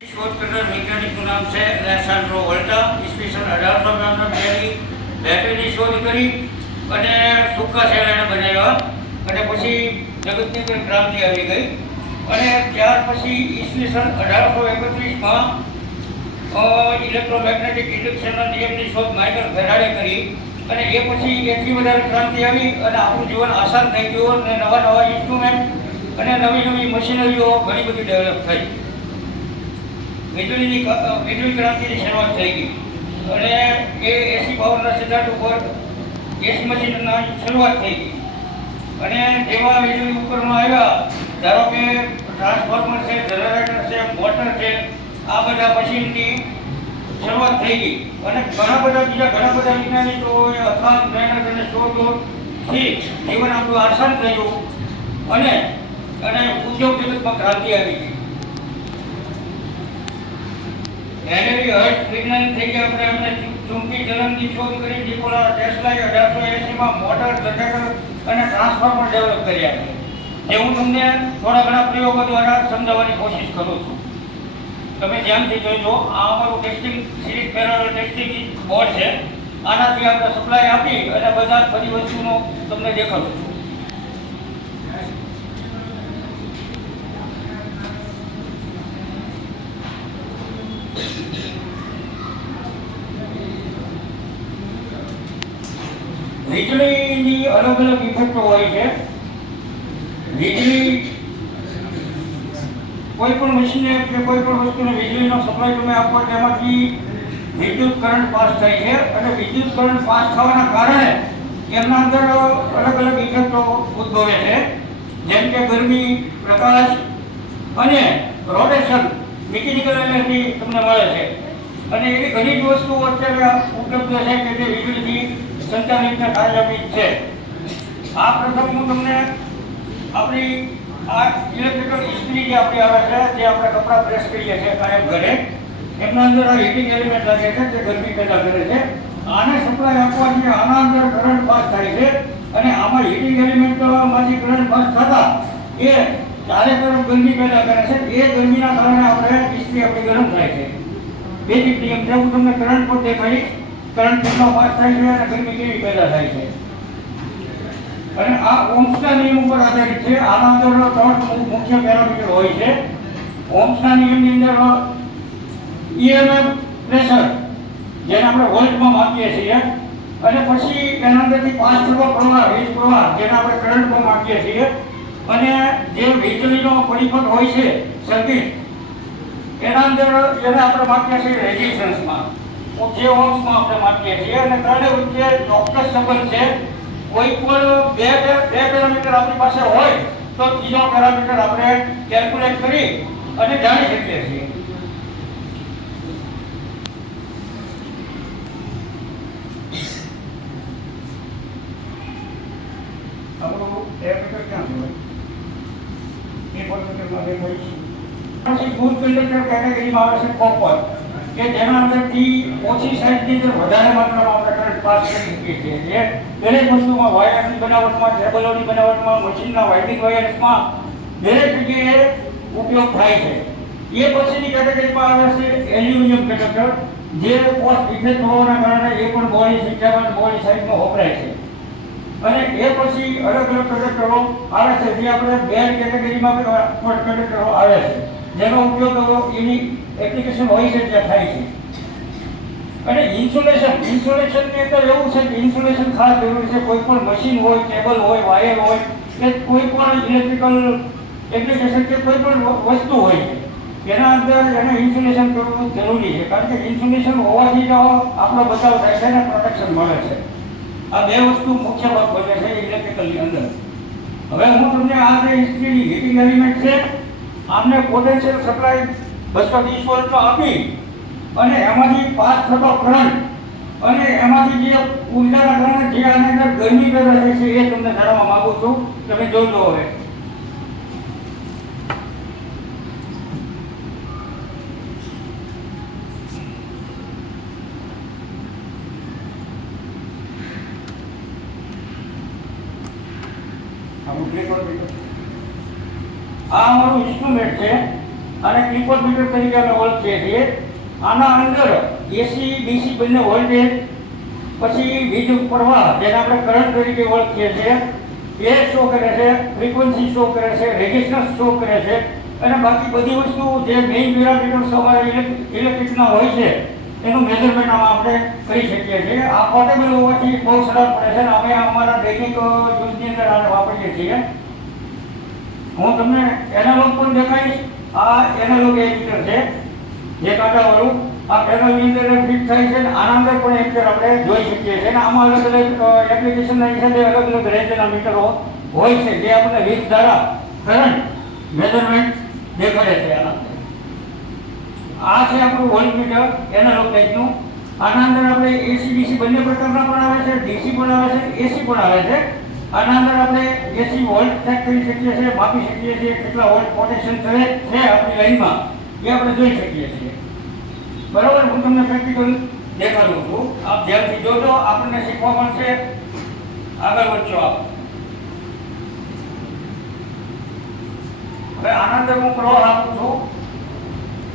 શોધ કરનાર વૈજ્ઞાનિકનું નામ છે એલેસાન્ડ્રો વોલ્ટા. ઈસવીસન 1800 પહેલી બેટરીની શોધ કરી અને સૂકા શેલ એને બનાવ્યા અને પછી જગતની કોઈ ક્રાંતિ આવી ગઈ. અને ત્યાર પછી ઈસવીસન 1831માં ઇલેક્ટ્રોમેગ્નેટિક ઇન્ડક્શનના નિયમની શોધ માઇકલ ફેરાડે કરી અને એ પછી એટલી વધારે ક્રાંતિ આવી અને આપણું જીવન આસાન થઈ ગયું અને નવા નવા ઇન્સ્ટ્રુમેન્ટ અને નવી નવી મશીનરીઓ ઘણી બધી ડેવલપ થઈ. વીજળી ક્રાંતિની શરૂઆત થઈ ગઈ અને એ એસી પાવરના સિદ્ધાંત ઉપર એસી મશીનના શરૂઆત થઈ ગઈ. અને જેવા વીજળી ઉપકરણો આવ્યા, ધારો કે ટ્રાન્સફોર્મર છે, જનરેટર છે, મોટર છે, આ બધા મશીનની શરૂઆત થઈ ગઈ. અને ઘણા બધા વૈજ્ઞાનિકોએ અથાગ મહેનત અને શોધોથી જીવન આપણું આસાન થયું અને ઉદ્યોગ જગતમાં ક્રાંતિ આવી ગઈ. હેનરી હર્ટ્ઝ વૈજ્ઞાનિક થઈ ગયા. આપણે એમને ચુંબકી ચલણની શોધ કરી. નિકોલા ટેસ્લાએ 1880માં મોટર, જનરેટર અને ટ્રાન્સફોર્મર ડેવલપ કર્યા છે, જે હું તમને થોડા ઘણા પ્રયોગો દ્વારા સમજાવવાની કોશિશ કરું છું. તમે ધ્યાનથી જોઈજો. આ અમારું testing series parallel testing board છે. આનાથી આપણે સપ્લાય આપી અને બધા બધી વસ્તુનો તમને દેખાડું છું. વીજળીની અલગ અલગ ઇફેક્ટો હોય છે. વીજળી કોઈ પણ મશીનને કે કોઈ પણ વસ્તુને વીજળીનો સપ્લાય તમે આપો તેમાંથી વિદ્યુત કરંટ પાસ થાય છે અને વિદ્યુત કરંટ પાસ થવાના કારણે એમના અંદર અલગ અલગ ઇફેક્ટો ઉદ્ભવે છે, જેમ કે ગરમી, પ્રકાશ અને રોટેશન, મિકેનિકલ એનર્જી તમને મળે છે. અને એવી ઘણી જ વસ્તુઓ અત્યારે ઉપલબ્ધ છે કે જે વીજળીથી સંચાલિત કાર્યરત છે. આ પ્રથમ હું તમને આપણી આ ઇલેક્ટ્રિકલ ઇસ્ત્રી જે આપણી આવે છે, જે આપણે કપડાં પ્રેસ કરીએ છીએ કાયમ ઘરે, એમના અંદર આ હીટિંગ એલિમેન્ટ લાગે છે જે ગરમી પેદા કરે છે. આને સપ્લાય આપવાથી આના અંદર કરંટ પાસ થાય છે અને આમાં હીટિંગ એલિમેન્ટમાંથી કરંટ પાસ થતા એ ચારે તરફ ગરમી પેદા કરે છે. એ ગરમીના કારણે આપણે ઇસ્ત્રી આપણી ગરમ થાય છે. બેઝિક નિયમ છે. હું તમને કરંટ પણ દેખાડીશ, કરંટ કેટલો પાસ થાય છે અને ગરમી કેવી પેદા થાય છે. અને આ ઓહ્મના નિયમ ઉપર આધારિત છે. આના અંદર 3 મુખ્ય પેરામીટર હોય છે. ઓહ્મના નિયમની અંદર EMF પ્રેશર, જેને આપણે વોલ્ટમાં માપીએ છીએ, અને પછી એના અંદરથી પાસ થતો પ્રવાહ, વીજ પ્રવાહ, જેને આપણે કરંટમાં માપીએ છીએ, અને જે વીજળીનો પરિપથ હોય છે સર્કિટ, એના અંદર જેને આપણે માપીએ છીએ રેઝિસ્ટન્સમાં, જે ઓહ્મમાં આપણે માપીએ છીએ. અને ત્રણે વચ્ચે ચોક્કસ સંબંધ છે. કોઈ પણ બે પેરામીટર આપણી પાસે હોય તો ત્રીજો પેરામીટર આપણે કેલ્ક્યુલેટ કરી અને જાણી શકીએ છીએ. આપણું પેરામીટર ક્યાં છે? એ પેરામીટરમાં દેખાય છે. પછી ગુડ કંડક્ટર કેટેગરીમાં આવે છે કોપર, કે જેના અંદરથી ઓછી સાઇઝની અંદર વધારે માત્રામાં આપણે કરંટ પાસ કરી શકીએ છીએ. જે દરેક વસ્તુમાં, વાયરની બનાવટમાં, કેબલોની બનાવટમાં, મશીનના વાઇન્ડિંગ વાયર્સમાં દરેક જગ્યાએ ઉપયોગ થાય છે. એ પછીની કેટેગરીમાં આવે છે એલ્યુમિનિયમ કંડક્ટર, જે કોસ્ટ ઇફેક્ટ હોવાના કારણે એ પણ બોડી સંખ્યામાં, બોડી સાઇઝમાં વપરાય છે. અને એ પછી અલગ અલગ કંડક્ટરો આવે છે, જે આપણે બેન્ડ કેટેગરીમાં કંડક્ટરો આવે છે, જેનો ઉપયોગ એની એપ્લિકેશન હોય છે ત્યાં થાય છે. અને ઇન્સ્યુલેશનની અંદર એવું છે કે ઇન્સ્યુલેશન ખાસ જરૂરી છે. કોઈ પણ મશીન હોય, કેબલ હોય, વાયર હોય, કે કોઈ પણ ઇલેક્ટ્રિકલ એપ્લિકેશન કે કોઈ પણ વસ્તુ હોય છે, એના અંદર એને ઇન્સ્યુલેશન કરવું જરૂરી છે. કારણ કે ઇન્સ્યુલેશન હોવાથી જ આપણો બચાવ થાય છે અને પ્રોટેક્શન મળે છે. આ બે વસ્તુ મુખ્ય ભાગ બને છે ઇલેક્ટ્રિકલની અંદર. હવે હું તમને આ જે ઇસ્ત્રીની હીટિંગ એલિમેન્ટ છે, આમને પોટેન્શિયલ સપ્લાય 230 વોલ્ટનો આપી અને એમાંથી પાસ થતો કરંટ અને એમાંથી જે ઉર્જાના કારણે જે આની અંદર ગરમી પેદા થાય છે એ તમને જાણવા માંગુ છું. તમે જોજો. હવે આ અમારું ઇન્સ્ટ્રુમેન્ટ છે અને ક્લિપર મીટર તરીકે અમે ઓળખીએ શકીએ છીએ. આના અંદર એસી ડીસી બંને વોલ્ટેજ, પછી વિદ્યુત પ્રવાહ જેને આપણે કરંટ તરીકે ઓળખીએ છીએ એ શો કરે છે, ફ્રીક્વન્સી શો કરે છે, રેઝિસ્ટન્સ શો કરે છે, અને બાકી બધી વસ્તુ જે મેઇન પેરામીટર્સ અમારા ઇલેક્ટ્રિકના હોય છે એનું મેઝરમેન્ટ આપણે કરી શકીએ છીએ. આ પોર્ટેબલ હોવાથી બહુ સરળ પડે છે અને અમે અમારા દૈનિક યુઝની અંદર આને વાપરીએ છીએ. હું તમને એનાલોગ પણ દેખાડીશ. આ એનાલોગ એમીટર છે જે કાંટાવાળું આ પેનલની અંદર ફિટ થાય છે અને આના અંદર પણ એમીટર આપણે જોઈ શકીએ છીએ. અને આમાં અલગ અલગ એપ્લિકેશનના હિસાબે અલગ અલગ રેન્જના મીટરો હોય છે જે આપણને વીજ દ્વારા કરંટ મેઝરમેન્ટ દેખાડે છે. આ છે આપણું વોલ્ટમીટર એનાલોગ ટાઈપનું. આના અંદર આપણે એસી ડીસી બંને પ્રકારના પણ આવે છે, ડીસી પણ આવે છે, એસી પણ આવે છે. આના અંદર આપણે એસી વોલ્ટ ચેક કરી શકીએ છીએ, માપી શકીએ છીએ કેટલા વોલ્ટ પોટેન્શિયલ છે આપણી લાઈનમાં એ આપણે જોઈ શકીએ છીએ. બરાબર, હું તમને પ્રેક્ટિકલ દેખાડું છું. આપ ધ્યાનથી જોજો, આપણને શીખવા મળશે. આગળ વધજો આપ. હવે આના અંદર હું પ્રવાહ આપું છું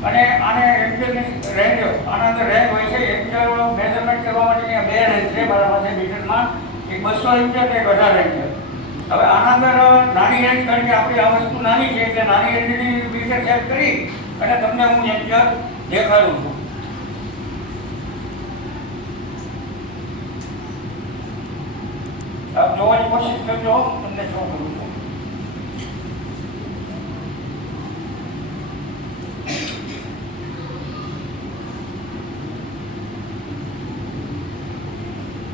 અને આને એમ્પિયરની રેન્જ, આના અંદર રેન્જ હોય છે. એમ્પિયર મેઝરમેન્ટ કરવા માટેની બે રેન્જ છે મારા પાસે મીટરમાં, એક 200 એમ્પિયર ને એક 1000 એમ્પિયર. હવે આના અંદર નાની રેન્જ, કારણ કે આપણી આ વસ્તુ નાની છે એટલે નાની રેન્જની મીટર ચેક કરી અને તમને હું એમ્પિયર દેખાડું છું. આપ જોવાની કોશિશ કરજો, હું તમને શું કરું છું.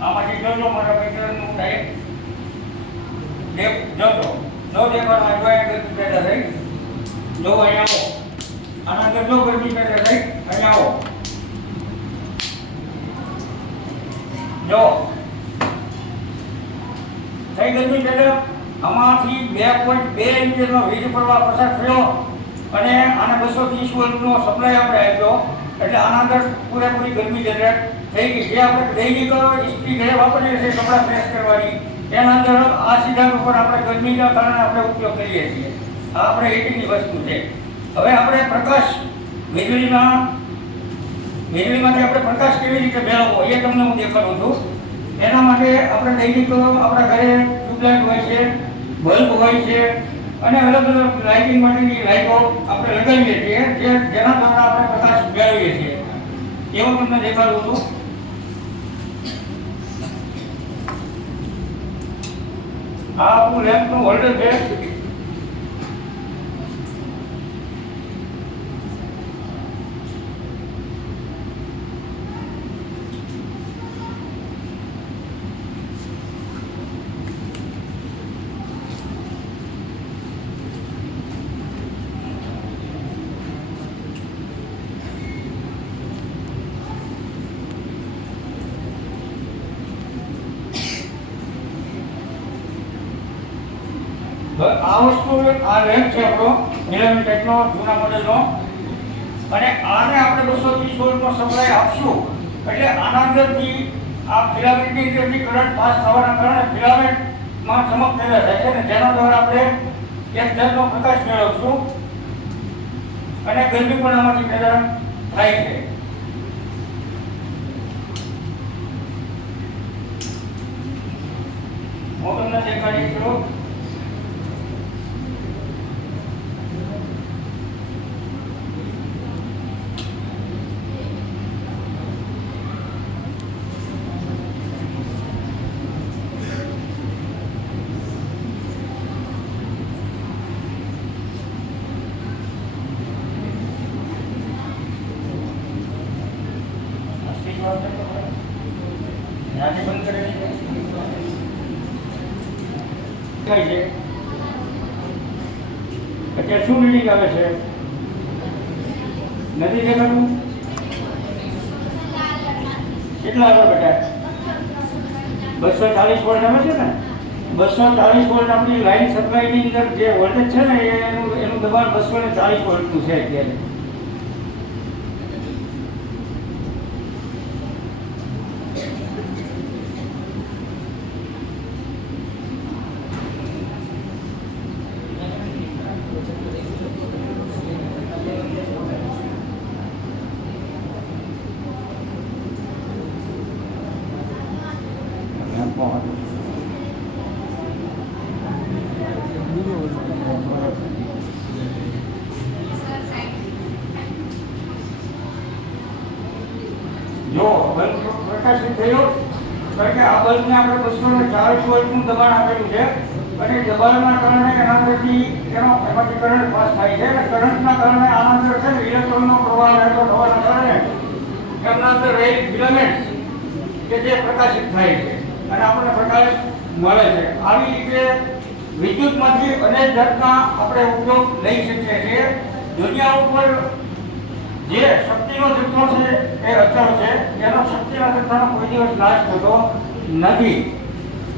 આમાંથી જોજો મારા મીટરનું ડાયરેક્ટ જોજો. જો દેખાડવા જોઈએ ગરમી પેદા થઈ, જો અહીંયા આવો. આના અંદર જો ગરમી પેદા થઈ, અહીંયા આવો. જો થઈ ગરમી પેદા. આમાંથી 2.2 એમ્પિયરનો વીજ પ્રવાહ પસાર થયો અને આને 230 વોલ્ટનો સપ્લાય આપણે આપ્યો એટલે આના અંદર પૂરેપૂરી ગરમી જનરેટ થઈ ગઈ. જે આપણે દૈનિક ઇસ્ત્રી ઘરે વાપરીએ છીએ કપડાં પ્રેસ કરવાની, એના અંદર આ સિદ્ધાંત ઉપર આપણે ગરમીના કારણે આપણે ઉપયોગ કરીએ છીએ. આ આપણે હીટિંગની વસ્તુ છે. હવે આપણે પ્રકાશ, વીજળીમાંથી આપણે પ્રકાશ કેવી રીતે મેળવવો એ તમને હું દેખાડું છું. એના માટે આપણે દૈનિક આપણા ઘરે ટ્યુબલાઇટ હોય છે, બલ્બ હોય છે અને અલગ અલગ લાઇટિંગ માટેની લાઇટો આપણે લગાવીએ છીએ જેના દ્વારા આપણે પ્રકાશ મેળવીએ છીએ. એવું તમને દેખાડું છું. આ આપણું લેમ્પનું હોલ્ડર છે. આ વસ્તુ આ રેમ્પ છે આપણો ફિલામેન્ટ ટાઈપનો જૂના મોડેલનો, અને આને આપણે 230 વોલ્ટનો સપ્લાય આપશું એટલે આના અંદરથી આ ફિલામેન્ટની અંદરથી કરંટ પાસ થવાના કારણે ફિલામેન્ટમાં ચમક પેદા થાય છે અને જેના દ્વારા આપણે એક જાતનો પ્રકાશ મેળવશું અને ગરમી પણ આમાંથી પેદા થાય છે. હું તમને દેખાડીશ છું. નાની બંધ કરેલી છે. અત્યારે શું રીડિંગ આવે છે? નથી દેખાતું? કેટલા આવે બેટા? 240 વોલ્ટ આવે છે ને? 240 વોલ્ટ આપણી લાઈન સપ્લાયની અંદર જે વોલ્ટેજ છે ને એનું દબાણ 240 વોલ્ટનું છે અત્યારે. જો બલ્બ પ્રકાશિત થયો કારણ કે આ બલ્બને આપણે 240 વોલ્ટનું દબાણ આપેલું છે અને દબાણના કારણે એના અંદરથી એમાંથી કરંટ પાસ થાય છે અને કરંટના કારણે આના અંદર છે ને ઇલેક્ટ્રોનનો પ્રવાહ રહેતો થવાના કારણે એમના અંદર રહેલી ફિલામેન્ટ કે જે પ્રકાશિત થાય છે અને આપણને પ્રકાશ મળે છે. આવી રીતે વિદ્યુતમાંથી અનેક જાતના આપણે ઉપયોગ લઈ શકીએ છીએ. દુનિયા ઉપર જે શક્તિનો જથ્થો છે એ અચળ છે, એનો શક્તિના જથ્થાનો કોઈ દિવસ નાશ થતો નથી.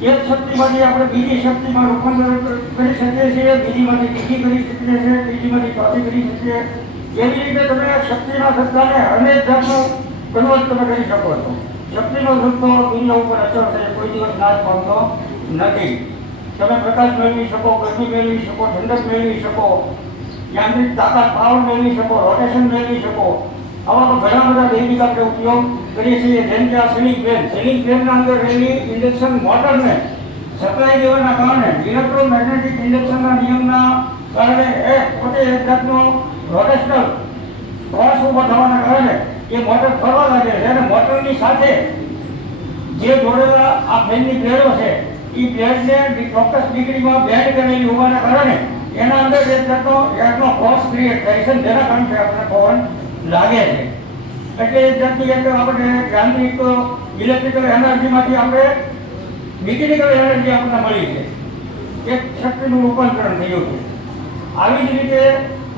એક શક્તિમાંથી આપણે બીજી શક્તિમાં રૂપાંતર કરી શકીએ છીએ, બીજીમાંથી ત્રીજી કરી શકીએ છીએ, ત્રીજીમાંથી ચોથી કરી શકીએ. એવી રીતે તમે શક્તિના જથ્થાને અનેક જાતનું કન્વર્ટ તમે કરી શકો છો. શક્તિનો જથ્થો દુનિયા ઉપર અચળ છે, કોઈ દિવસ નાશ પામતો નથી. તમે પ્રકાશ મેળવી શકો, ગરમી મેળવી શકો, ઠંડક મેળવી શકો, યાંત્રિક તાકાત પાવર મેળવી શકો, રોટેશન મેળવી શકો. આવા તો ઘણા બધા દૈનિક આપણે ઉપયોગ કરીએ છીએ. જેમ કે આ સીલિંગ ફેનના અંદર રહેલી ઇન્ડક્શન મોટરને સપ્લાય દેવાના કારણે ઇલેક્ટ્રોમેગ્નેટિક ઇન્ડક્શનના નિયમના કારણે એ પોતે એક જાતનો રોટેશનલ ફોર્સ ઉભો થવાના કારણે એ મોટર ફરવા લાગે છે અને મોટરની સાથે જે જોડેલા આ ફેનની બ્લેડો છે એ બ્લેડને ચોક્કસ ડિગ્રીમાં બેન્ડ કરેલી હોવાના કારણે એના અંદર એક જાતનો ફોર્સ ક્રિએટ થાય છે, જેના કારણે આપણને પવન લાગે છે. એટલે એક જાતની આપણે યાંત્રિક ઇલેક્ટ્રિકલ એનર્જીમાંથી આપણે મિકેનિકલ એનર્જી આપણને મળી છે. એક શક્તિનું રૂપાંતરણ થયું છે. આવી જ રીતે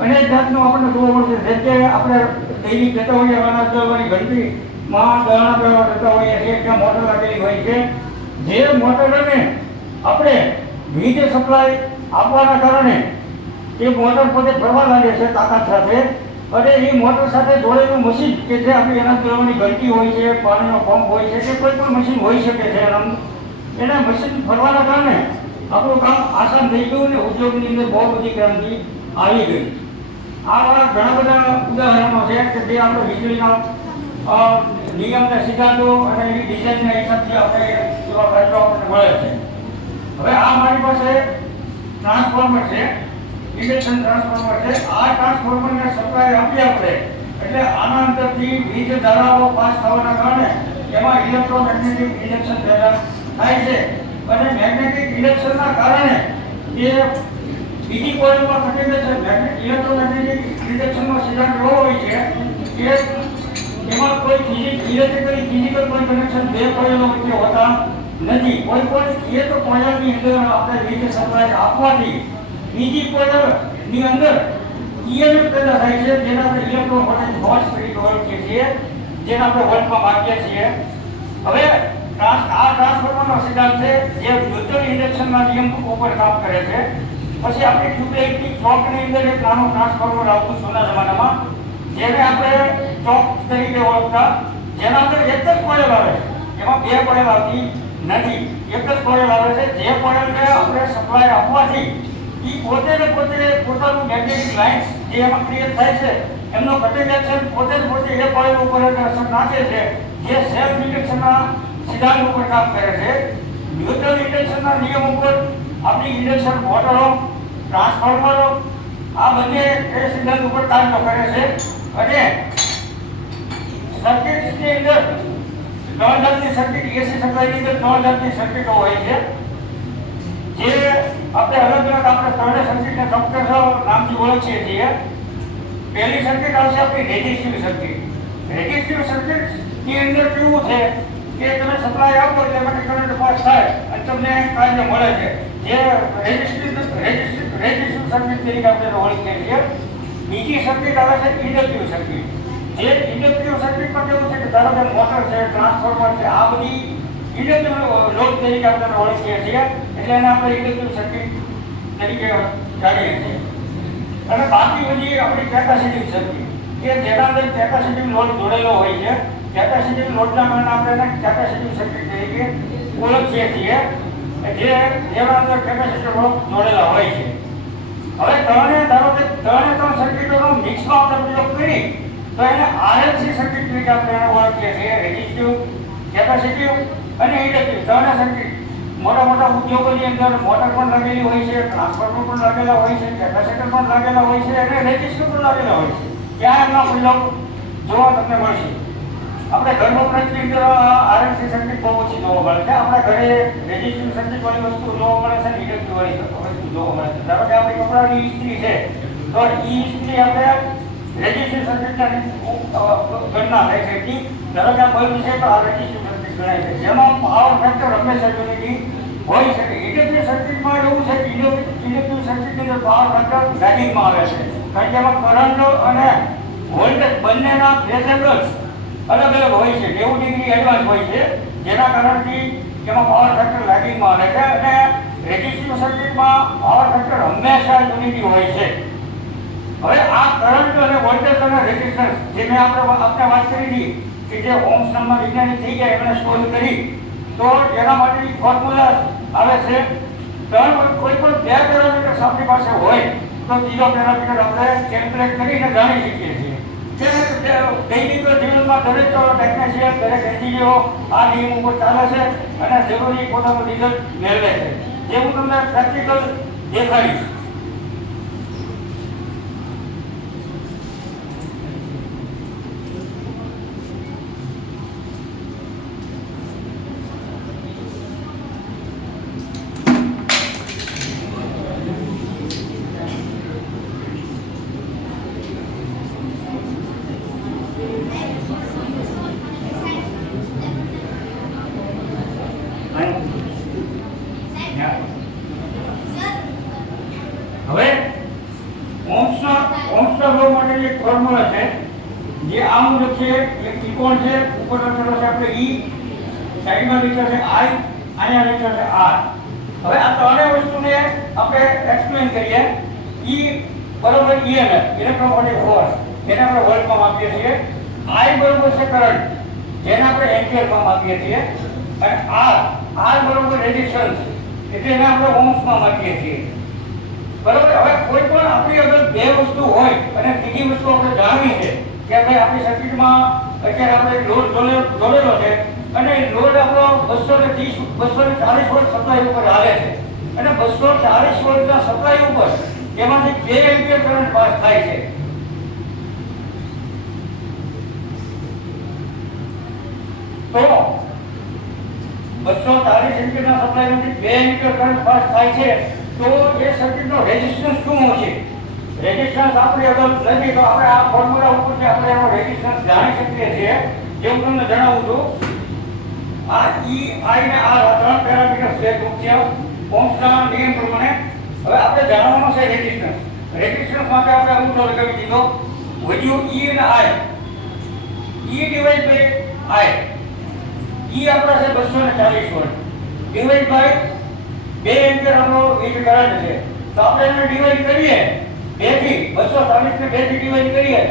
અનેક જાતનું આપણને જોવા મળશે. જેમ કે આપણે દૈનિક જતા હોઈએ અનાજ દળવાની ઘંટીમાં દળણા દળવા જતા હોઈએ છીએ, ત્યાં મોટર લાગેલી હોય છે. જે મોટરને આપણે વીજ સપ્લાય આપવાના કારણે એ મોટર પોતે ફરવા લાગે છે તાકાત સાથે અને એ મોટર સાથે જોડેલું મશીન કે જે આપણે એના દળવાની ઘંટી હોય છે, પાણીનો પંપ હોય છે કે કોઈ પણ મશીન હોઈ શકે છે, એના મશીન ફરવાના કારણે આપણું કામ આસાન થઈ ગયું અને ઉદ્યોગની અંદર બહુ બધી ક્રાંતિ આવી ગઈ. આવા ઘણા બધા ઉદાહરણો છે કે જે આપણે વીજળીના નિયમના સિદ્ધાંતો અને એની ડિઝાઇનના હિસાબથી આપણે એવા ફાયદો આપણને મળે છે. હવે આ મારી પાસે ટ્રાન્સફોર્મર છે, ઇન્ડક્શન ટ્રાન્સફોર્મર છે. આ ટ્રાન્સફોર્મરને સપ્લાય આપીએ આપણે એટલે આના અંદરથી વીજ ધારાઓ પાસ થવાના કારણે એમાં ઇલેક્ટ્રોમેગ્નેટિક ઇન્ડક્શન પેદા થાય છે અને મેગ્નેટિક ઇન્ડક્શનના કારણે જે બીજી કોઇલમાં ઘટી છે. ઇલેક્ટ્રોમેગ્નેટિક ઇન્ડક્શનનો સિદ્ધાંત એવો હોય છે કે એમાં કોઈ ઇલેક્ટ્રિકલી ફિઝિકલ કોઈ કનેક્શન બે કોઇલો વચ્ચે હોતા નથી. કોઈ પણ એક કોઇલની અંદર આપણે વીજ સપ્લાય આપવાથી બીજી કોઇલની અંદર EMF પેદા થાય છે, જેને આપણે ઇલેક્ટ્રોમોટિવ ફોર્સ તરીકે ઓળખીએ છીએ, જેને આપણે વોલ્ટમાં માપીએ છીએ. હવે આ ટ્રાન્સફોર્મરનો સિદ્ધાંત છે જે મ્યુચ્યુઅલ ઇન્ડક્શનના નિયમ ઉપર કામ કરે છે. પછી આપણે ટ્યુબલાઇટની ચોકની અંદર એક નાનું ટ્રાન્સફોર્મર આવતું જૂના જમાનામાં, જેને આપણે ચોક તરીકે ઓળખતા, જેના અંદર એક જ કોઇલ આવે છે, એમાં બે કોઇલ આવતી નથી, એક જ કોઇલ આવે છે. જે કોઇલને આપણે સપ્લાય આપવાથી એ પોતે ને પોતે પોતાનું મેગ્નેટિક લાઇન્સ જે એમાં ક્રિએટ થાય છે એમનો કન્ડક્શન પોતે એ કોઇલ ઉપર અસર નાખે છે, જે સેલ્ફ ઇન્ડક્શનના સિદ્ધાંત ઉપર કામ કરે છે. મ્યુચ્યુઅલ ઇન્ડક્શનના નિયમ ઉપર આપણી ઇન્ડક્શન મોટરો, ટ્રાન્સફોર્મરો આ બંને એ સિદ્ધાંત ઉપર કાર્ય કરે છે. અને સર્કિટની અંદર 3 જાતની સર્કિટ, એસી સપ્લાયની અંદર 3 જાતની સર્કિટો હોય છે, જે આપણે અલગ આપણે ત્રણે સર્કિટને ચોક્કસ નામથી ઓળખીએ છીએ. પહેલી સર્કિટ આવશે આપણી રેઝિસ્ટિવ સર્કિટ. રેઝિસ્ટિવ સર્કિટની અંદર કેવું છે કે તમે સપ્લાય આપો એટલે એમાંથી કરંટ પાસ થાય અને તમને કાર્ય મળે છે, જે રેઝિસ્ટિવ સર્કિટ તરીકે આપણે ઓળખીએ છીએ. બીજી સર્કિટ આવે છે ઇન્ડક્ટિવ સર્કિટ. જે ઇન્ડક્ટિવ સર્કિટમાં કેવું છે કે ધારો કે મોટર છે, ટ્રાન્સફોર્મર છે, આ બધી ઇન્ડક્ટિવ લોડ તરીકે આપણે ઓળખીએ છીએ, એટલે એને આપણે ઇન્ડક્ટિવ સર્કિટ તરીકે જાણીએ છીએ. અને બાકી બધી આપણી કેપેસિટિવ સર્કિટ કે જેના અંદર કેપેસિટિવ લોડ જોડેલો હોય છે. કેપેસિટિવ લોડના કારણે આપણે એને કેપેસિટિવ સર્કિટ તરીકે ઓળખીએ છીએ, જેના અંદર કેપેસિટિવ લોડ જોડેલા હોય છે. હવે ધારો કે ત્રણ સર્કિટોનો મિક્સમાં આપણે ઉપયોગ કરી તો એને RLC સર્કિટ તરીકે આપણે ઓળખીએ છીએ. રેઝિસ્ટિવ, કેપેસિટિવ અને ઇન્ડક્ટિવ ત્રણ સર્કિટ. મોટા મોટા ઉદ્યોગોની અંદર મોટર પણ લાગેલી હોય છે, ટ્રાન્સફોર્મર પણ લાગેલા હોય છે, કેપેસિટર પણ લાગેલા હોય છે અને રેઝિસ્ટર પણ લાગેલા હોય છે. ત્યાં એમના પ્રયોગ જોવા તમને મળશે. આપણે ઘર વપરાશની અંદર આરએમસી સર્કિટ બહુ ઓછી જોવા મળે છે. આપણા ઘરે રેઝિસ્ટિવ સર્કિટ વાળી વસ્તુ જોવા મળે છે, ઇલેક્ટ્રિક વાળી વસ્તુ જોવા મળે છે. ધારો કે આપણી કપડાની ઇસ્ત્રી છે તો ઇસ્ત્રી આપણે રેઝિસ્ટિવ સર્કિટના ગણના થાય છે. ધારો કે આ બલ્બ છે તો આ રેઝિસ્ટિવ સર્કિટ ગણાય છે, જેમાં પાવર ફેક્ટર હંમેશા યુનિટી હોય છે. ઇલેક્ટ્રિક સર્કિટમાં એવું છે કે ઇલેક્ટ્રિક સર્કિટની અંદર પાવર ફેક્ટર લેગિંગમાં આવે છે, કારણ કે એમાં કરંટ અને વોલ્ટેજ બંનેના ફેઝ એંગલ્સ અલગ અલગ હોય છે, 90 ડિગ્રી એડવાન્સ હોય છે, જેના કારણથી એમાં પાવર ફેક્ટર લેગિંગમાં આવે છે. અને રેઝિસ્ટિવ સર્કિટમાં પાવર ફેક્ટર હંમેશા યુનિટી હોય છે. હવે આ કરંટ અને વોલ્ટેજ અને રેઝિસ્ટન્સ જે મેં આપણે વાત કરી હતી કે જે ઓહ્મ્સ નામના વૈજ્ઞાનિક થઈ ગયા એમણે શોધ કરી, તો એના માટેની ફોર્મ્યુલા આવે છે કોઈ પણ 2 પેરામીટર્સ આપણી પાસે હોય તો ત્રીજો પેરામીટર આપણે કેલ્ક્યુલેટ કરીને જાણી શકીએ છીએ. દૈનિક જીવનમાં દરેક ટેકનિશિયન, દરેક એન્જિનિયરો આ નિયમ ઉપર ચાલે છે અને જરૂરી પોતાનું રિઝલ્ટ મેળવે છે, જે હું તમને પ્રેક્ટિકલ દેખાડીશ. હવે ઓહ્મ્સના લો માટેની એક ફોર્મ્યુલા છે જે આ મુજબ છે. એક ત્રિકોણ છે, ઉપર લખેલો છે આપણે E, સાઈડમાં લખ્યો છે I, અહીંયા લખ્યો છે R. હવે આ ત્રણેય વસ્તુને આપણે એક્સપ્લેન કરીએ. E બરાબર EMF, ઇલેક્ટ્રોમેગ્નેટિક ફોર્સ, જેને આપણે વોલ્ટમાં માપીએ છીએ. I બરાબર છે કરંટ, જેને આપણે એમ્પિયરમાં માપીએ છીએ. અને R બરાબર રેઝિસ્ટન્સ, એટલે એને આપણે ઓહ્મ્સમાં માપીએ છીએ. બરાબર. હવે કોઈ પણ આપણી અગર 2 વસ્તુ હોય અને ત્રીજી વસ્તુ આપણે જાણવી છે કે ભાઈ આપણી સર્કિટમાં અત્યારે આપણે લોડ જોડેલો છે અને લોડ આપણો 240 વોલ્ટ સપ્લાય ઉપર હાલે છે અને 240 વોલ્ટના સપ્લાય ઉપર એમાંથી 2 એમ્પિયર કરંટ પાસ થાય છે. તો 240 એમ્પિયરના સપ્લાયમાંથી 2 એમ્પિયર કરંટ પાસ થાય છે, તો એ સર્કિટનો રેઝિસ્ટન્સ શું હશે? રેઝિસ્ટન્સ આપણે અગર નથી તો આપણે આ ફોર્મ્યુલા ઉપરથી આપણે એનો રેઝિસ્ટન્સ જાણી શકીએ છીએ. જે હું તમને જણાવું છું, આ E, I ને R આ 3 પેરામીટર્સ છે મુખ્ય ઓહ્મ્સના નિયમ પ્રમાણે. હવે આપણે જાણવાનું છે રેઝિસ્ટન્સ. રેઝિસ્ટન્સ માટે આપણે અમુક લગાવી દીધો વધ્યું E અને I. E divide by I. E આપણા છે 240 વોલ્ટ ડિવાઇડ બાય 2 એમ્પિયર આપણો વીજ કરંટ છે. તો આપણે એને ડિવાઇડ કરીએ 2 થી 240 ને 2 થી ડિવાઇડ કરીએ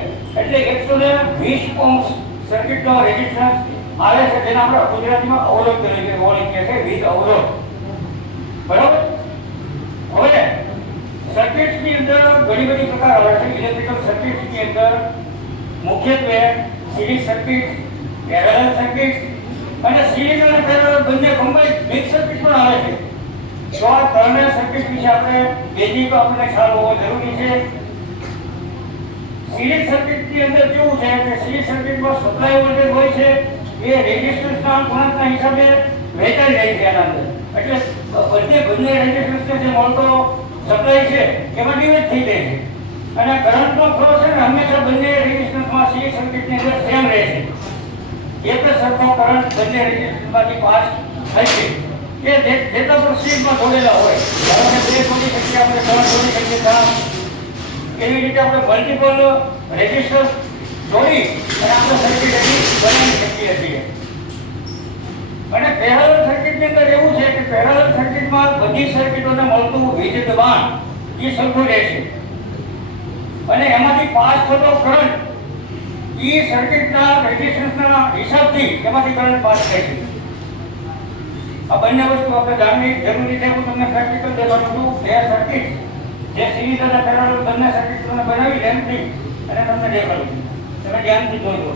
એટલે 120 ઓહ્મ્સ સર્કિટનો રેઝિસ્ટન્સ આવે છે, જેને આપણે ગુજરાતીમાં અવરોધ તરીકે ઓળખીએ છીએ, વીજ અવરોધ. બરાબર. હવે સર્કિટ્સની અંદર ઘણી બધી પ્રકાર આવે છે. ઇલેક્ટ્રિકલ સર્કિટ્સની અંદર મુખ્યત્વે સિરીઝ સર્કિટ, પેરેલલ સર્કિટ અને સિરીઝ અને પેરેલલ બંને કમ્બાઈન્ડ મિક્સ સર્કિટ પણ આવે છે. તો આ ત્રણેય સર્કિટ વિશે આપણે બેઝિક આપણને ખ્યાલ હોવો જરૂરી છે. સિરીઝ સર્કિટની અંદર કેવું છે કે સિરીઝ સર્કિટમાં સપ્લાય વોલ્ટેજ હોય છે એ રેઝિસ્ટન્સના ગુણાંકના હિસાબે વહેંચાઈ જાય છે એના અંદર. એટલે બંને રેઝિસ્ટન્સને જે મળતો સપ્લાય છે એમાં ડિવાઇડ થઈ જાય છે અને કરંટનો ફ્લો છે ને હંમેશા બંને રેઝિસ્ટન્સમાં સિરીઝ સર્કિટની અંદર સેમ રહે છે. એક જ સરખો કરંટ બંને રેઝિસ્ટન્સમાંથી પાસ થાય છે કે જેટલા પણ સિરીઝમાં જોડેલા હોય. ધારો કે 2 જોડી શકીએ આપણે, 3 જોડી શકીએ, 4 એવી રીતે આપણે મલ્ટિપલ રેઝિસ્ટન્સ જોડી અને આપણે સર્કિટ બનાવી શકીએ છીએ. અને પેરેલલ સર્કિટની અંદર એવું છે કે પેરેલલ સર્કિટમાં બધી સર્કિટોને મળતું વીજ દબાણ એ સરખું રહે છે અને એમાંથી પાસ થતો કરંટ એ સર્કિટના રેઝિસ્ટન્સના હિસાબથી એમાંથી કરંટ પાસ થાય છે. આ બંને વસ્તુ આપણે જાણવી જરૂરી છે. હું તમને પ્રેક્ટિકલ દેખાડું છું. બે સર્કિટ જે સિરીઝ અને પેરેલલ બંને સર્કિટ તમે બનાવી લેન્થથી અને તમને દેખાડું છું. તમે ધ્યાનથી જોજો.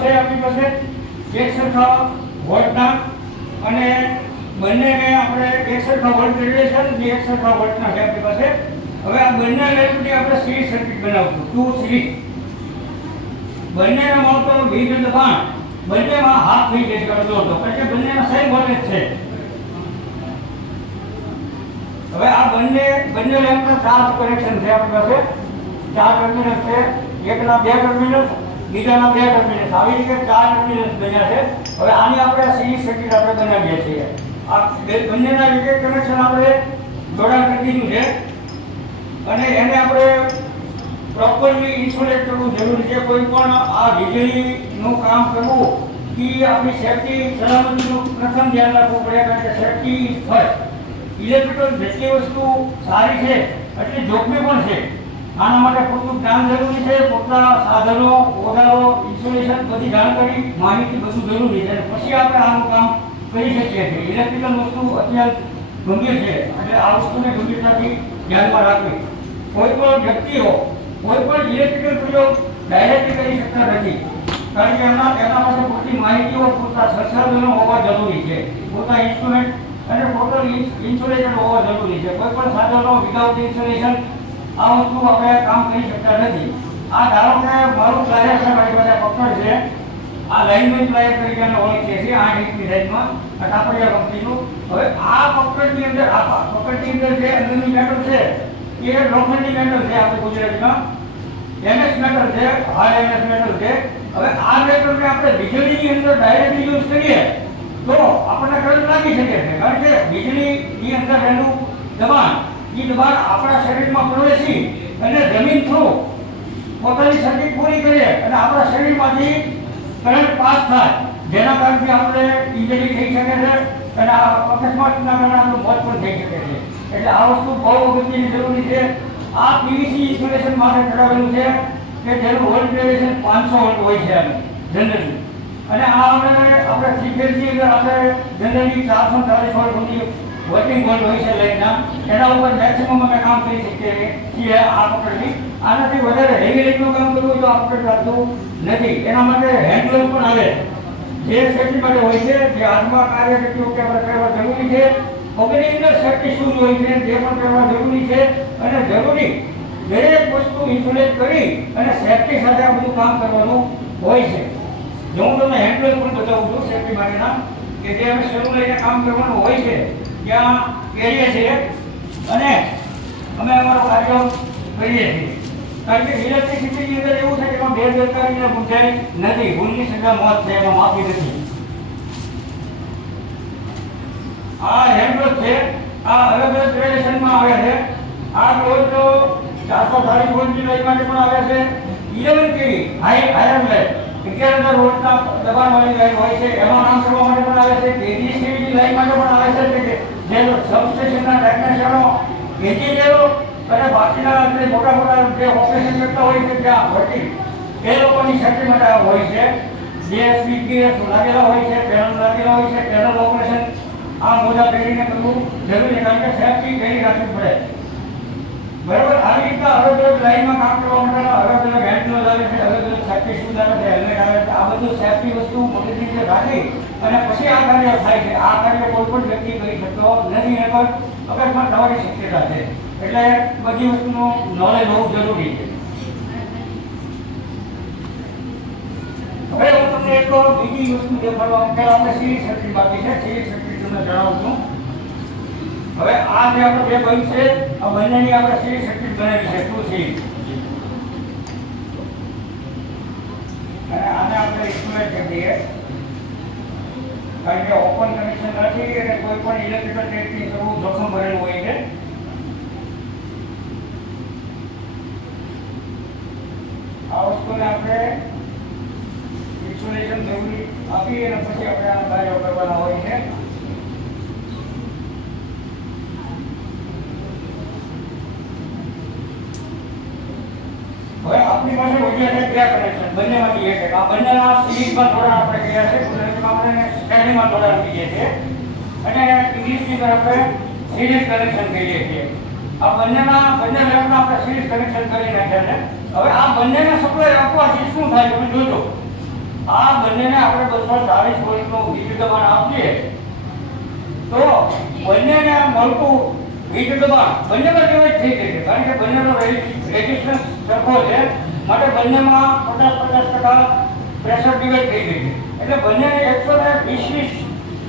છે આપણી પાસે એક સરખા વોલ્ટના અને બંનેને આપણે એક સરખા વોલ્ટ જોઈએ છે અને એક સરખા વોલ્ટના છે આપણી પાસે. હવે આ બંને લાઇનની આપણે સિરીઝ સર્કિટ બનાવશું 2 સિરીઝ. બંનેના મળતો વીજ દબાણ બંનેમાં હાફ થઈ જશે અડધો અડધો, એટલે બંનેના સેમ વોલ્ટેજ છે. હવે આ બંને લાઇનના 4 કનેક્શન છે આપણી પાસે. 4 ટર્મિનલ છે, એકના 2 ટર્મિનલ, બીજાના 2 ટર્મિનલ, આવી રીતે 4 ટર્મિનલ બન્યા છે. હવે આની આપણે સિરીઝ સર્કિટ આપણે બનાવીએ છીએ. આ બંનેના એક કનેક્શન આપણે જોડાણ કરી દીધું છે અને એને આપણે પ્રોપરલી ઇન્સ્યુલેટ કરવું જરૂરી છે. કોઈ પણ આ વીજળીનું કામ કરવું કે આપણી સેફટી સલામતીનું પ્રથમ ધ્યાન રાખવું પડે, કારણ કે સેફટી ઇઝ ફર્સ્ટ. ઇલેક્ટ્રિકલ જેટલી વસ્તુ સારી છે એટલી જોખમી પણ છે. આના માટે પૂરતું જ્ઞાન જરૂરી છે, પૂરતા સાધનો, ઓજારો, ઇન્સ્યુલેશન, બધી જાણકારી, માહિતી બધું જરૂરી છે. પછી આપણે આનું કામ કરી શકીએ છીએ. ઇલેક્ટ્રિકલ વસ્તુ અત્યંત ગંભીર છે, એટલે આ વસ્તુને ગંભીરતાથી ધ્યાનમાં રાખવી. કોઈ પણ વ્યક્તિઓ કોઈ પણ ઇલેક્ટ્રિકલ પ્રયોગ ડાયરેક્ટલી કરી શકતા નથી, કારણ કે એના પાસે પૂરતી માહિતીઓ, પૂરતા સંસાધનો હોવા જરૂરી છે, પૂરતા ઇન્સ્ટ્રુમેન્ટ અને ટોટલ ઇન્સ્યુલેશન હોવા જરૂરી છે. કોઈ પણ સાધનો વિધાઉટ ઇન્સ્યુલેશન આ વસ્તુ આપણે કામ કરી શકતા નથી. આ ધારો કે મારું પ્લાયર છે, મારી પાસે પકડ છે, આ લાઇનમેન પ્લાયર તરીકે ઓળખીએ છીએ 8 ઇંચની સાઇઝમાં, કાપડિયા કંપનીનું. હવે આ પકડની અંદર જે અંદરની મેટલ છે એ લોખંડની મેટલ છે, આપણે ગુજરાતીમાં એમએસ મેટલ છે, હાર્ડ એમએસ મેટલ છે. હવે આ મેટલને આપણે વીજળીની અંદર ડાયરેક્ટલી યુઝ કરીએ તો આપણને કરંટ લાગી શકે છે, કારણ કે વીજળીની અંદર રહેલું દબાણ આપણા શરીરમાં પ્રવેશી અને જમીન થ્રુ પોતાની સર્કિટ પૂરી કરીએ અને આપણા શરીરમાંથી કરંટ પાસ થાય, જેના કારણે આપણે ઇન્જરી થઈ શકે છે અને અકસ્માતના કારણે આપણું મોત પણ થઈ શકે છે. એટલે આ વસ્તુ બહુ અગત્યની જરૂરી છે. આ પીવીસી ઇન્સ્યુલેશન માટે ચડાવેલું છે કે જેનું વોલ્ટ વેરિએશન 500 વોલ્ટ હોય છે જનરલી, અને આ આપણે 3 ફેઝની અંદર આપણે જનરલી 440 વોલ્ટ સુધી વર્કિંગ વોલ્ટ હોય છે લાઇનના. એના ઉપર મેક્સિમમ અમે કામ કરી શકીએ છીએ આ પકડથી. આનાથી વધારે હેવી લાઇનનું કામ કરવું તો આ પકડ લાગતું નથી. એના માટે હેન્ડ ગ્લોવ પણ આવે જે સેફટી માટે હોય છે, જે હાથમાં કાર્ય કરતી વખતે આપણે પહેરવા જરૂરી છે. પગની અંદર સેફટી શૂઝ હોય છે, જે પણ પહેરવા જરૂરી છે. અને જરૂરી દરેક વસ્તુ ઇન્સ્યુલેટ કરી અને સેફટી સાથે આ બધું કામ કરવાનું હોય છે. જો હું તમને હેન્ડ ગ્લોવ પણ બતાવું છું સેફટી માટેના, કે જે અમે શરૂ લઈને કામ કરવાનું હોય છે ત્યાં પહેરીએ છીએ અને અમે અમારું કાર્ય કરીએ છીએ. કારણ કે ઇલેક્ટ્રિસિટીની અંદર એવું છે કે એમાં બેદરકારીને ગુંજાઈશ નથી, ભૂલની સજા મોત છે, એમાં માફી નથી. આ હેન્ડગ્લોવ છે, આ અલગ અલગ ગ્રેડેશનમાં આવે છે. આ ગ્લોવ 440 વોલ્ટની લાઇન માટે પણ આવે છે, 11 કેવી હાયર લાઇન 11,000 વોલ્ટના દબાણવાળી લાઇન હોય છે, એમાં કામ કરવા માટે પણ આવે છે. 33 કેવીની લાઇન માટે પણ આવે છે, કે જે સબસ્ટેશનના ટેકનિશિયનો, એન્જિનિયરો અને બાકીના જે મોટા જે ઓપરેશન કરતા હોય છે ત્યાં ભરતી એ લોકોની સેફટી માટે હોય છે. જે સ્વીચ ગેર લાગેલા હોય છે, પેનલ લાગેલા હોય છે, પેનલ ઓપરેશન આ મોજા પહેરીને કરવું જરૂરી છે, કારણ કે સેફટી પહેરી રાખવી પડે. બરાબર, આવી રીતના અલગ અલગ લાઇનમાં કામ કરવા માટે અલગ અલગ હેન્ડ ગ્લોવ્સ આવે છે, અલગ અલગ સેફટી શૂઝ આવે છે, હેલ્મેટ આવે છે. આ બધું સેફટી વસ્તુ મોટી રીતે રાખી અને પછી આ કાર્ય થાય છે. આ કાર્ય કોઈ પણ વ્યક્તિ કરી શકતો નથી, એ પણ અકસ્માત થવાની શક્યતા છે. એટલે બધી વસ્તુનું નોલેજ હોવું જરૂરી છે. હવે હું તમને એક બીજી વસ્તુ દેખાડવા પહેલા આપણે સિરીઝ સર્કિટ બાકી છે, સિરીઝ સર્કિટ તમને જણાવું છું. હવે આ જે આપણે બે બલ્બ છે, આ બંનેની આપણે સિરીઝ સર્કિટ બનાવી છે 2 સિરીઝ, અને આને આપણે ઇન્સ્યુલેટ કરી દઈએ, કારણ કે ઓપન કનેક્શન નથી અને કોઈ પણ ઇલેક્ટ્રિકલ ટેસ્ટિંગ કરવું જોખમ ભરેલું હોય છે. આ વસ્તુને આપણે ઇન્સ્યુલેશન જરૂરી આપી અને પછી આપણે આના કાર્યો કરવાના હોય છે. હવે આપણી પાસે વધ્યા છે 2 કનેક્શન, બંનેમાંથી એક. આ બંનેના સિરીઝમાં જોડાણ આપણે કર્યા છે, ગુજરાતીમાં આપણે શ્રેણીમાં જોડાણ કહીએ છીએ અને ઇંગ્લિશની અંદર આપણે સિરીઝ કનેક્શન કહીએ છીએ. આ બંને લેવલના આપણે સિરીઝ કનેક્શન કરી નાખ્યા છે. હવે આ બંનેને સપ્લાય આપવાથી શું થાય તમે જોજો. આ બંનેને આપણે 240 વોલ્ટનું વીજ દબાણ આપીએ તો બંનેને મળતું વીજ દબાણ બંનેમાં ડિવાઈડ થઈ જાય છે, કારણ કે બંનેનો રેઝિસ્ટન્સ સરખો છે, માટે બંનેમાં 50-50% પ્રેશર ડિવાઈડ થઈ જાય છે. એટલે બંનેને 120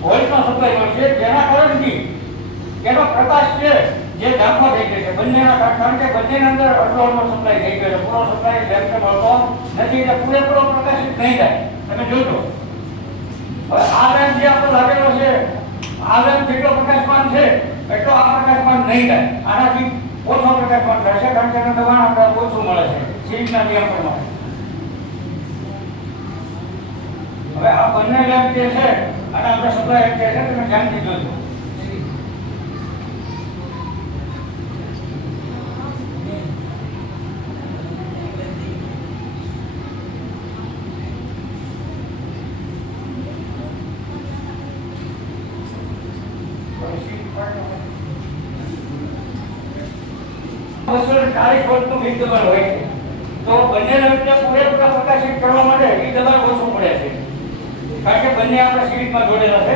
વોલ્ટનો સપ્લાય મળશે, જેના કારણથી એનો પ્રકાશ છે જે ઝાંખો થઈ જાય છે બંનેના, કારણ કે બંનેની અંદર અડધો સપ્લાય થઈ ગયો છે, પૂરો સપ્લાય લેમ્પને મળતો નથી, એટલે પૂરેપૂરો પ્રકાશિત નહીં થાય. તમે જોજો હવે આ લેમ્પ જે આપણો લાગેલો છે, આ લેમ્પ જેટલો પ્રકાશમાન છે એટલો આ પ્રકાશમાન નહીં થાય, આનાથી ઓછો પ્રકાશમાન થશે, કારણ કે એનું દબાણ આપણે ઓછું મળે છે સીરીઝના નિયમ પ્રમાણે. હવે આ બંને લેમ્પ જે છે અને આપણે સપ્લાય જે છે તમે ધ્યાનથી જોજો. વોલ્ટનું વીજ દબાણ હોય છે, તો બંને લેમ્પને પૂરેપૂરા પ્રકાશિત કરવા માટે વીજ દબાણ ઓછું પડે છે, કારણ કે બંને આપણા સિરીઝમાં જોડેલા છે.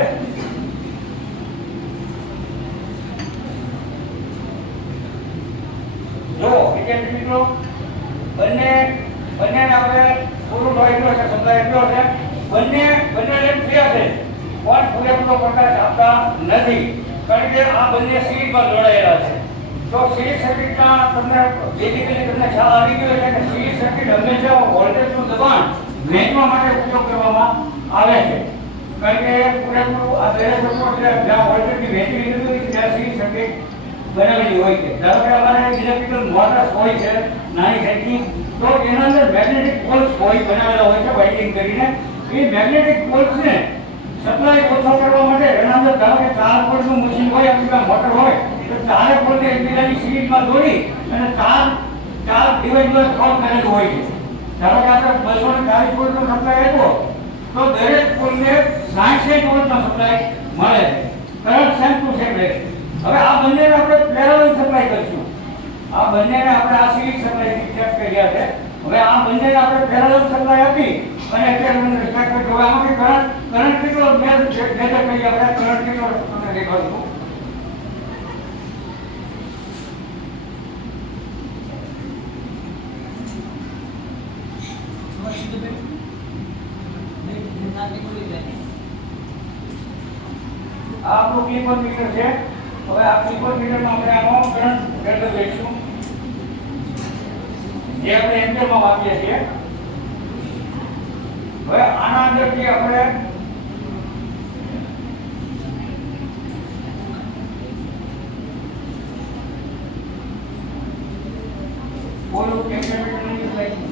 જો વિદ્યાર્થી મિત્રો બંનેને આપણે પૂરું એટલો છે, સપ્લાય એટલો છે, બંને લેમ્પ થયા છે પણ પૂરેપૂરો પ્રકાશ આપતા નથી, કારણ કે આ બંને સિરીઝમાં જોડાયેલા છે. તો સિરીઝ સર્કિટના તમને ખ્યાલ આવી ગયો છે કે સિરીઝ સર્કિટ હંમેશા વોલ્ટેજનું દબાણ વહેંચવા માટે ઉપયોગ કરવામાં આવે છે, કારણ કે પૂરેપૂરું આ બે સર્કિટ જ્યાં વોલ્ટેજની વહેંચી લીધી હોય છે ત્યાં સિરીઝ સર્કિટ બનાવેલી હોય છે. ધારો કે અમારે ઇલેક્ટ્રિકલ મોટર્સ હોય છે નાની સાઈઝની, તો એના અંદર મેગ્નેટિક પોલ્સ હોય બનાવેલા હોય છે વાઇન્ડિંગ કરીને. એ મેગ્નેટિક પોલ્સને સપ્લાય ઓછો કરવા માટે એના અંદર ધારો કે 4 પોલનું મશીન હોય, આપણી મોટર હોય, તો 4 પોલને એકબીજાની સિરીઝમાં જોડી અને 4 ડિવાઇડર શોર્ટ કરેલું હોય છે. ધારો કે આપણે 240 વોલ્ટનો સપ્લાય આપ્યો તો દરેક પોલને 60 વોલ્ટનો સપ્લાય મળે છે, કરંટ સેમ ટુ સેમ રહેશે. હવે આ બંનેને આપણે પેરેલલ સપ્લાય કરીશું, આ બંનેને આપણે આ સિરીઝ સપ્લાયથી ચેક કર્યા છે. હવે આ બંનેને આપણે પેરેલલ સપ્લાય આપી અને અત્યારે સ્ટાર્ટ કરજો. હવે આમાંથી કરંટ કેટલો મેજર કરીએ આપણે, કરંટ કેટલો તમને દેખાડશું. આ આપણું ક્લિપર મીટર છે. હવે આ ક્લિપર મીટરમાં આપણે આનો કરંટ મેળવી લઈશું, જે આપણે એમ્પિયરમાં માપીએ છીએ. હવે આના અંદરથી આપણે ઓલું એમ્પિયર મીટર